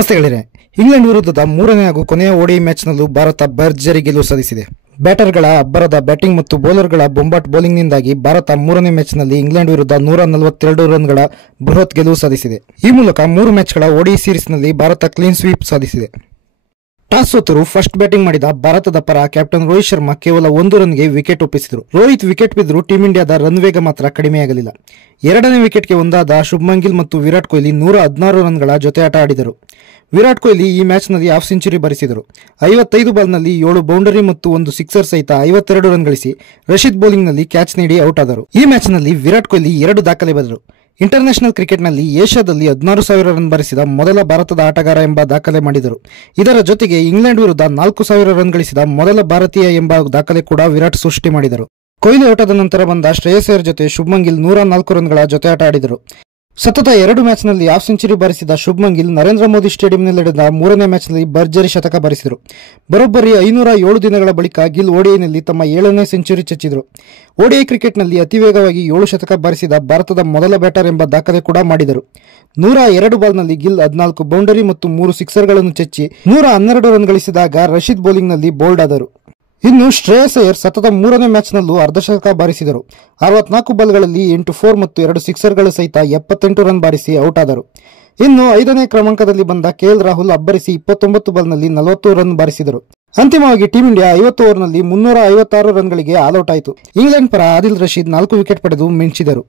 ನಮಸ್ತೆ ಗೆಳೆಯರೆ, ಇಂಗ್ಲೆಂಡ್ ವಿರುದ್ಧದ ಮೂರನೇ ಹಾಗೂ ಕೊನೆಯ ಓಡಿಐ ಮ್ಯಾಚ್ನಲ್ಲೂ ಭಾರತ ಭರ್ಜರಿ ಗೆಲುವು ಸಾಧಿಸಿದೆ. ಬ್ಯಾಟರ್ಗಳ ಅಬ್ಬರದ ಬ್ಯಾಟಿಂಗ್ ಮತ್ತು ಬೌಲರ್ಗಳ ಬೊಂಬಾಟ್ ಬೌಲಿಂಗ್ನಿಂದಾಗಿ ಭಾರತ ಮೂರನೇ ಮ್ಯಾಚ್ನಲ್ಲಿ ಇಂಗ್ಲೆಂಡ್ ವಿರುದ್ಧ 142 ರನ್ಗಳ ಬೃಹತ್ ಗೆಲುವು ಸಾಧಿಸಿದೆ. ಈ ಮೂಲಕ 3 ಮ್ಯಾಚ್ಗಳ ಓಡಿಐ ಸೀರೀಸ್ನಲ್ಲಿ ಭಾರತ ಕ್ಲೀನ್ ಸ್ವೀಪ್ ಸಾಧಿಸಿದೆ. ಟಾಸ್ ಸೋತರು ಫಸ್ಟ್ ಬ್ಯಾಟಿಂಗ್ ಮಾಡಿದ ಭಾರತದ ಪರ ಕ್ಯಾಪ್ಟನ್ ರೋಹಿತ್ ಶರ್ಮಾ ಕೇವಲ 1 ರನ್ಗೆ ವಿಕೆಟ್ ಒಪ್ಪಿಸಿದರು. ರೋಹಿತ್ ವಿಕೆಟ್ ಬಿದ್ದರೂ ಟೀಂ ಇಂಡಿಯಾದ ರನ್ ವೇಗ ಮಾತ್ರ ಕಡಿಮೆಯಾಗಲಿಲ್ಲ. 2ನೇ ವಿಕೆಟ್ಗೆ ಒಂದಾದ ಶುಭ್ಮನ್ ಗಿಲ್ ಮತ್ತು ವಿರಾಟ್ ಕೊಹ್ಲಿ 116 ರನ್ಗಳ ಜೊತೆ ಆಟ ಆಡಿದರು. ವಿರಾಟ್ ಕೊಹ್ಲಿ ಈ ಮ್ಯಾಚ್ನಲ್ಲಿ ಹಾಫ್ ಸೆಂಚುರಿ ಬಾರಿಸಿದರು. 55 ಬಾಲ್ನಲ್ಲಿ 7 ಬೌಂಡರಿ ಮತ್ತು 1 ಸಿಕ್ಸರ್ ಸಹಿತ 52 ರನ್ ಗಳಿಸಿ ರಶೀದ್ ಬೌಲಿಂಗ್ನಲ್ಲಿ ಕ್ಯಾಚ್ ನೀಡಿ ಔಟ್ ಆದರು. ಈ ಮ್ಯಾಚ್ನಲ್ಲಿ ವಿರಾಟ್ ಕೊಹ್ಲಿ 2 ದಾಖಲೆ ಬರೆದರು. ಇಂಟರ್ನ್ಯಾಷನಲ್ ಕ್ರಿಕೆಟ್ನಲ್ಲಿ ಏಷ್ಯಾದಲ್ಲಿ 16,000 ರನ್ ಬಾರಿಸಿದ ಮೊದಲ ಭಾರತದ ಆಟಗಾರ ಎಂಬ ದಾಖಲೆ ಮಾಡಿದರು. ಇದರ ಜೊತೆಗೆ ಇಂಗ್ಲೆಂಡ್ ವಿರುದ್ಧ 4,000 ರನ್ ಗಳಿಸಿದ ಮೊದಲ ಭಾರತೀಯ ಎಂಬ ದಾಖಲೆ ಕೂಡ ವಿರಾಟ್ ಸೃಷ್ಟಿ ಮಾಡಿದರು. ಕೊಹ್ಲಿ ಔಟದ ನಂತರ ಬಂದ ಶ್ರೇಯಸ್ ಅಯ್ಯರ್ ಜೊತೆ ಶುಭ್ಮನ್ ಗಿಲ್ 104 ರನ್ಗಳ ಜೊತೆ ಆಟ ಆಡಿದರು. ಸತತ 2 ಮ್ಯಾಚ್ನಲ್ಲಿ ಹಾಫ್ ಸೆಂಚುರಿ ಬಾರಿಸಿದ ಶುಭ್ಮನ್ ಗಿಲ್ ನರೇಂದ್ರ ಮೋದಿ ಸ್ಟೇಡಿಯಂನಲ್ಲಿ ನಡೆದ 3ನೇ ಮ್ಯಾಚ್ನಲ್ಲಿ ಭರ್ಜರಿ ಶತಕ ಬಾರಿಸಿದರು. ಬರೋಬ್ಬರಿ 507 ದಿನಗಳ ಬಳಿಕ ಗಿಲ್ ಓಡಿಐನಲ್ಲಿ ತಮ್ಮ 7ನೇ ಸೆಂಚುರಿ ಚಚ್ಚಿದರು. ಓಡಿಐ ಕ್ರಿಕೆಟ್ನಲ್ಲಿ ಅತಿ ವೇಗವಾಗಿ 7 ಶತಕ ಬಾರಿಸಿದ ಭಾರತದ ಮೊದಲ ಬ್ಯಾಟರ್ ಎಂಬ ದಾಖಲೆ ಕೂಡ ಮಾಡಿದರು. 102 ಬಾಲ್ನಲ್ಲಿ ಗಿಲ್ 14 ಬೌಂಡರಿ ಮತ್ತು 3 ಸಿಕ್ಸರ್ಗಳನ್ನು ಚಚ್ಚಿ 112 ರನ್ ಗಳಿಸಿದಾಗ ರಶೀದ್ ಬೌಲಿಂಗ್ನಲ್ಲಿ ಬೋಲ್ಡ್ ಆದರು. ಇನ್ನು ಶ್ರೇಯಸ್ ಅಯ್ಯರ್ ಸತತ 3ನೇ ಮ್ಯಾಚ್ನಲ್ಲೂ ಅರ್ಧಶತಕ ಬಾರಿಸಿದರು. 64 ಬಾಲ್ಗಳಲ್ಲಿ 8 4 ಮತ್ತು 2 ಸಿಕ್ಸರ್ಗಳು ಸಹಿತ 78 ರನ್ ಬಾರಿಸಿ ಔಟ್ ಆದರು. ಇನ್ನು 5ನೇ ಕ್ರಮಾಂಕದಲ್ಲಿ ಬಂದ ಕೆಎಲ್ ರಾಹುಲ್ ಅಬ್ಬರಿಸಿ 29 ಬಾಲ್ನಲ್ಲಿ 40 ರನ್ ಬಾರಿಸಿದರು. ಅಂತಿಮವಾಗಿ ಟೀಂ ಇಂಡಿಯಾ 50 ಓವರ್ನಲ್ಲಿ 356 ರನ್ಗಳಿಗೆ ಆಲ್ಔಟ್ ಆಯಿತು. ಇಂಗ್ಲೆಂಡ್ ಪರ ಆದಿಲ್ ರಶೀದ್ 4 ವಿಕೆಟ್ ಪಡೆದು ಮಿಂಚಿದರು.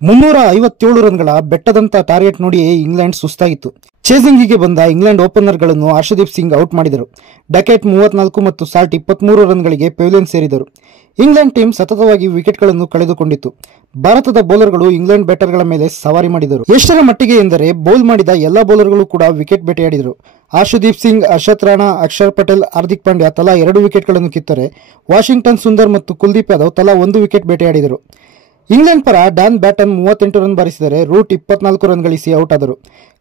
357 ರನ್ಗಳ ಬೆಟ್ಟದಂತ ಟಾರ್ಗೆಟ್ ನೋಡಿಯೇ ಇಂಗ್ಲೆಂಡ್ ಸುಸ್ತಾಗಿತ್ತು. ಚೇಸಿಂಗಿಗೆ ಬಂದ ಇಂಗ್ಲೆಂಡ್ ಓಪನರ್ಗಳನ್ನು ಹರ್ಷದೀಪ್ ಸಿಂಗ್ ಔಟ್ ಮಾಡಿದರು. ಡಕೆಟ್ 34 ಮತ್ತು ಸಾಲ್ಟ್ 23 ರನ್ಗಳಿಗೆ ಪೆವಿಲಿಯನ್ ಸೇರಿದರು. ಇಂಗ್ಲೆಂಡ್ ಟೀಮ್ ಸತತವಾಗಿ ವಿಕೆಟ್ಗಳನ್ನು ಕಳೆದುಕೊಂಡಿತ್ತು. ಭಾರತದ ಬೌಲರ್ಗಳು ಇಂಗ್ಲೆಂಡ್ ಬ್ಯಾಟರ್ಗಳ ಮೇಲೆ ಸವಾರಿ ಮಾಡಿದರು. ಎಷ್ಟರ ಮಟ್ಟಿಗೆ ಎಂದರೆ ಬೌಲ್ ಮಾಡಿದ ಎಲ್ಲಾ ಬೌಲರ್ಗಳು ಕೂಡ ವಿಕೆಟ್ ಬೇಟೆಯಾಡಿದರು. ಹರ್ಷದೀಪ್ ಸಿಂಗ್, ಹರ್ಷತ್ ರಾಣಾ, ಅಕ್ಷರ್ ಪಟೇಲ್, ಹಾರ್ದಿಕ್ ಪಾಂಡ್ಯ ತಲಾ 2 ವಿಕೆಟ್ಗಳನ್ನು ಕಿತ್ತರೆ ವಾಷಿಂಗ್ಟನ್ ಸುಂದರ್ ಮತ್ತು ಕುಲ್ದೀಪ್ ಯಾದವ್ ತಲಾ 1 ವಿಕೆಟ್ ಬೇಟೆಯಾಡಿದರು. ಇಂಗ್ಲೆಂಡ್ ಪರ ಡ್ಯಾನ್ ಬ್ಯಾಟನ್ 38 ರನ್ ಬಾರಿಸಿದರೆ ರೂಟ್ 24 ರನ್ ಗಳಿಸಿ ಔಟ್ ಆದರು.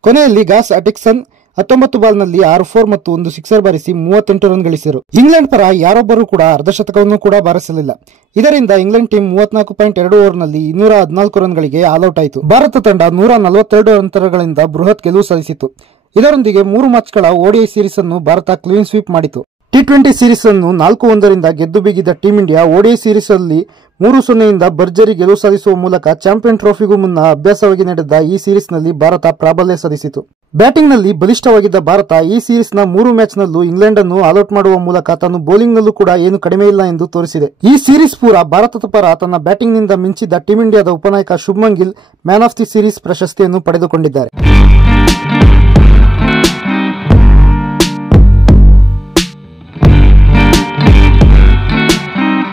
ಕೊನೆಯಲ್ಲಿ ಗಾಸ್ ಅಟಿಕ್ಸನ್ 19 ಬಾಲ್ನಲ್ಲಿ 6 4 ಮತ್ತು 1 ಸಿಕ್ಸರ್ ಬಾರಿಸಿ 38 ರನ್ ಗಳಿಸಿದರು. ಇಂಗ್ಲೆಂಡ್ ಪರ ಯಾರೊಬ್ಬರೂ ಕೂಡ ಅರ್ಧಶತಕವನ್ನು ಕೂಡ ಬಾರಿಸಲಿಲ್ಲ. ಇದರಿಂದ ಇಂಗ್ಲೆಂಡ್ ಟೀಮ್ 34.2 ಓವರ್ನಲ್ಲಿ 214 ರನ್ಗಳಿಗೆ ಆಲ್ಔಟ್ ಆಯಿತು. ಭಾರತ ತಂಡ 142 ಅಂತರಗಳಿಂದ ಬೃಹತ್ ಗೆಲುವು ಸಾಧಿಸಿತು. ಇದರೊಂದಿಗೆ 3 ಮ್ಯಾಚ್ಗಳ ಓಡಿಐ ಸೀರೀಸ್ ಅನ್ನು ಭಾರತ ಕ್ಲೀನ್ ಸ್ವೀಪ್ ಮಾಡಿತು. ಟಿ20 ಸೀರೀಸ್ ಅನ್ನು 4-1ರಿಂದ ಗೆದ್ದು ಬೀಗಿದ ಟೀಂ ಇಂಡಿಯಾ ಓಡಿಐ ಸೀರೀಸ್ ಅಲ್ಲಿ 3-0ಯಿಂದ ಭರ್ಜರಿ ಗೆಲುವು ಸಾಧಿಸುವ ಮೂಲಕ ಚಾಂಪಿಯನ್ ಟ್ರೋಫಿಗೂ ಮುನ್ನ ಅಭ್ಯಾಸವಾಗಿ ನಡೆದ ಈ ಸೀರೀಸ್ನಲ್ಲಿ ಭಾರತ ಪ್ರಾಬಲ್ಯ ಸಾಧಿಸಿತು. ಬ್ಯಾಟಿಂಗ್ನಲ್ಲಿ ಬಲಿಷ್ಠವಾಗಿದ್ದ ಭಾರತ ಈ ಸೀರೀಸ್ನ 3 ಮ್ಯಾಚ್ನಲ್ಲೂ ಇಂಗ್ಲೆಂಡ್ ಅನ್ನು ಆಲ್ಔಟ್ ಮಾಡುವ ಮೂಲಕ ತಾನು ಬೌಲಿಂಗ್ನಲ್ಲೂ ಕೂಡ ಏನು ಕಡಿಮೆ ಇಲ್ಲ ಎಂದು ತೋರಿಸಿದೆ. ಈ ಸೀರೀಸ್ ಪೂರ ಭಾರತದ ಪರ ತನ್ನ ಬ್ಯಾಟಿಂಗ್ನಿಂದ ಮಿಂಚಿದ್ದ ಟೀಂ ಇಂಡಿಯಾದ ಉಪನಾಯಕ Shubman Gill man of the series ಪ್ರಶಸ್ತಿಯನ್ನು ಪಡೆದುಕೊಂಡಿದ್ದಾರೆ.